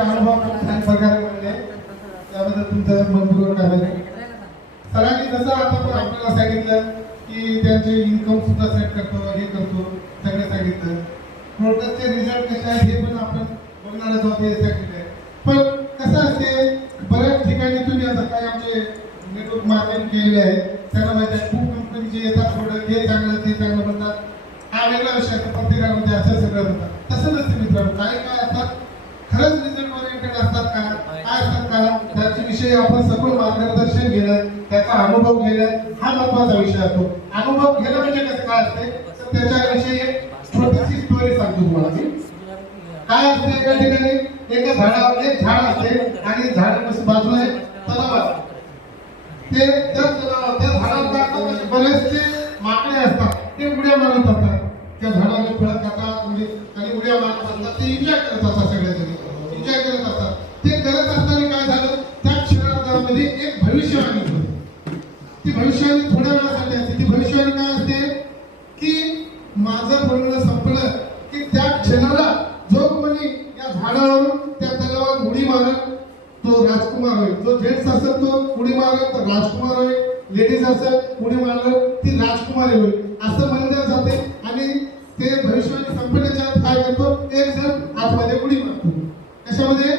अनुभव छान प्रकारे म्हणले, त्याबद्दल तुमचं मनपूर्वक आभार. सरांनी जसं आता पण आपल्याला सांगितलं की त्यांचे इन्कम सुद्धा सेट करतो, हे करतो, सगळं सांगितलं. प्रोडक्टचे रिझल्ट कसे आहेत हे पण आपण बघणारच आहोत, हे सांगितलं. पण कसं असते, बऱ्याच ठिकाणी तुम्ही आता काय आमचे नेटवर्क मार्केटिंग केलेले आहे, त्यांना माहिती आहे खूप कंपनीचे येतात प्रोडक्ट, हे चांगलं ते चांगलं म्हणतात. हा वेगळा विषय असतो, प्रत्येकामध्ये असं सगळं होतं. तसं नसते मित्रांनो. काय काय असतात, खरंच रिझल्ट ओरिएंटेड असतात का, काय असतात का, त्याच्याविषयी आपण सखोल मार्गदर्शन घेणं, त्याचा अनुभव घेणं हा महत्वाचा विषय असतो. अनुभव घेणं म्हणजे कसं काय असते, तर त्याच्याविषयी एक छोटीशी स्टोरी सांगतो तुम्हाला मी. काय असते, एका ठिकाणी एका झाडावर एक झाड असते आणि झाड बाजूला एक तलाव असते. ते त्या झाडावर बरेचसे माकडे असतात, ते उड्या मारत असतात, त्या झाडावर फळत खातात, आणि उड्या मारत असतात, ते एन्जॉय करत असतात, सगळ्याजणी एन्जॉय करत असतात. ते करत असताना काय झालं, त्या क्षणामध्ये एक भविष्यवाणी होती. ती भविष्यवाणी थोड्या वेळासाठी असते. ती भविष्यवाणी काय असते की माझं बोलणं संपलं की त्या क्षणाला जो कोणी या झाडावरून त्या तलावात उडी मारल तो राजकुमार होईल. जो जेंट्स असेल तो उडी मारल तर राजकुमार होईल, लेडीज असेल उडी मारल ती राजकुमारी होईल, असं म्हणलं जाते. आणि ते भविष्यवाणी संपण्याच्या आत काय करतो, एक जण आतमध्ये उडी मारतो, कशामध्ये,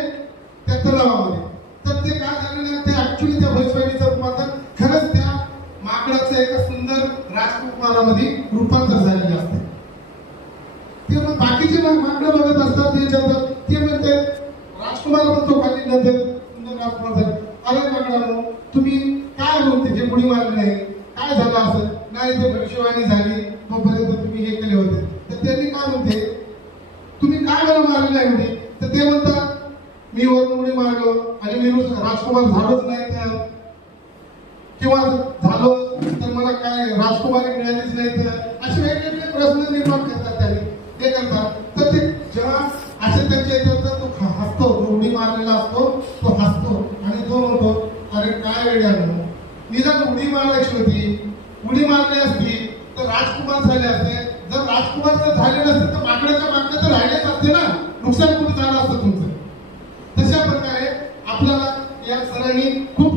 त्या तलावामध्ये. तर ते काय झालेलं, ते ऍक्च्युली त्या भविष्यवाणीचं रूपांतर खरंच त्या माकडाचं एका सुंदर राजकुमारामध्ये रूपांतर झालेलं असतं. ते मग बाकीचे माकडं बघत असतात, ते विचारतात, ते म्हणते राजकुमार म्हणतो खाली नंतर सुंदर राजकुमार झाले, अरे माकडांनो तुम्ही काय म्हणते, जे उडी मारली नाही, काय झालं असं नाही, ते भविष्यवाणी झाली तोपर्यंत तुम्ही हे केले होते. तर त्यांनी काय म्हणते, तुम्ही काय मला मारले नाही म्हणे. तर ते म्हणतात मी वरून उडी मारलो आणि मी राजकुमार झालोच नाही, त्या किंवा झालो तर मला काय राजकुमारी मिळालीच नाही, तर असे वेगवेगळे प्रश्न निर्माण करतात त्यांनी, ते करतात. तर ते जेव्हा असे त्यांच्या येतात तो हसतो, जो उडी मारलेला असतो तो हसतो आणि तो म्हणतो अरे काय वेळानं निदान उडी मारायची होती, उडी मारली असती तर राजकुमार झाले असते. जर राजकुमार जर झाले नसते तर माकडाच्या मागणं तर राहिलेच असते ना, नुकसान कुठे झालं असतं तुमचं. तशा प्रकारे आपल्याला या सरांनी खूप